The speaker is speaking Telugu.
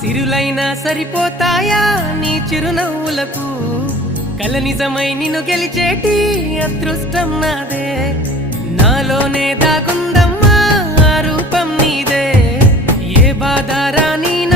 సిరులైనా సరిపోతాయా నీ చిరునవ్వులకు కల నిజమై నిన్ను గెలిచేటి అదృష్టం నాదే నాలోనే దాగుందమ్మా ఆ రూపం నీదే ఏ బాధ రాని